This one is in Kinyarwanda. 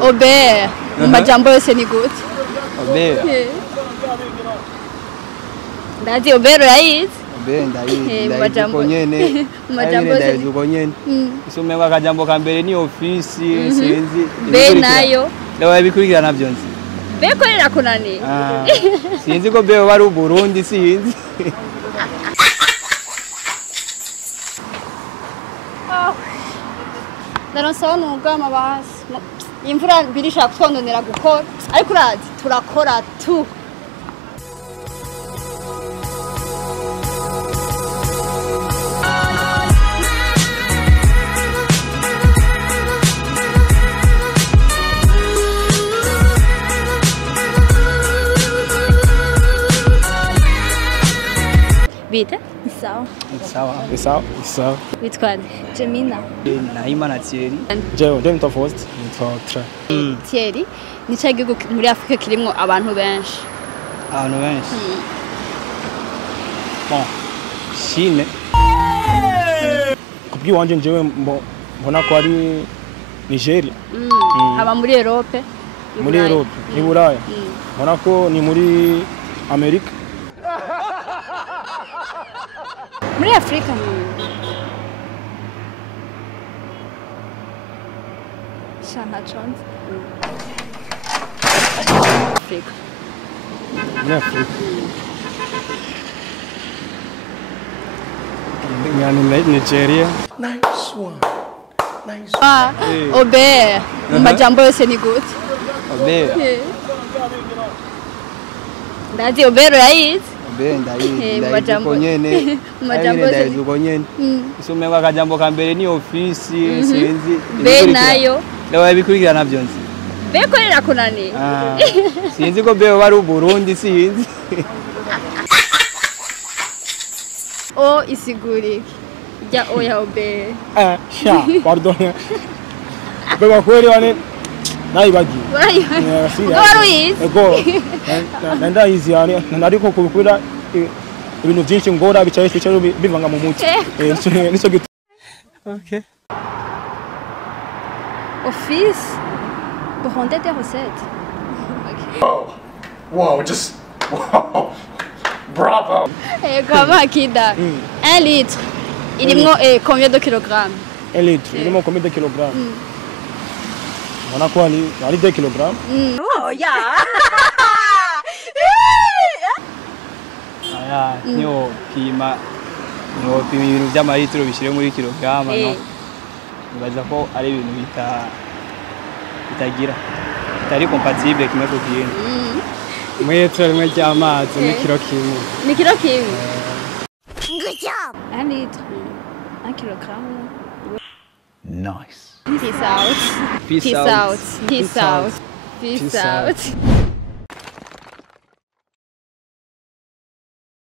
Obe, umajambo yose ni gute? Obe. Ndazi obe urayizi? Obe ndayizi konyene. Umajambo yose ni konyene. Isome bakajambo kambere ni office sinzi. Be nayo. Ndawa bikurikirana byonse. Be korera kunani? Sinzi ko be bari Burundi sinzi. Ndaronsaho n'ubwama basi. Imvura birishaka kutwononera gukora. Ariko urazi turakora tu. Bita? Sawa. Witwa Gemina. Naima na Thierry. Jewe ndemta Faust nitwa Thierry ni cya gihugu muri Afrika kirimo abantu benshi. Abantu benshi. Bon. Chine. Kubwi wanje njewe mbona ko ari Nigeria. Aba muri Europe. Muri Europe, ni Buraya. Mbona ko ni muri Amerika. Muri Afrika Shana Jones. Afrika. Muri Afrika. Yani Nigeria. Nice one. Obe, umajambo yose ni gute? Obe. Ndazi obe urayizi? Obe ndayizi konyene. Umajambo yose ni konyene. Isome bakajambo kambere ni office sinzi. Be nayo. Ndawa bikurikirana byonse. Be korera kunani? Sinzi ko be bari Burundi sinzi. O isiguri. Ya oya obe. Pardon. Beba kweli wane nayibagiye. Waruyizi? Ego. Nanda yizi yani nariko kubikura ibintu byinshi ngora bicaye bivanga mu mutwe. Nico gito. Okay. Office pour rendre des recettes. Whoa, just wow. Bravo. Comment kida? 1 litre. Il est combien de kilogrammes? 1 litre. Il est combien de kilogrammes? On a quoi ali 2 kilogrammes? Oh yeah. Aya, niyo pima ibintu by'amalitiro bishire muri kilogramme no. Nibaza ko ari ibintu bitagira. Bitari compatible kimwe ku kindi. Metero rimwe ry'amazi ni kilo kimwe. Ni kilo kimwe. Good job. 1 litre. 1 kilogramme. Nice. Peace out. Peace out. Peace out. Peace out.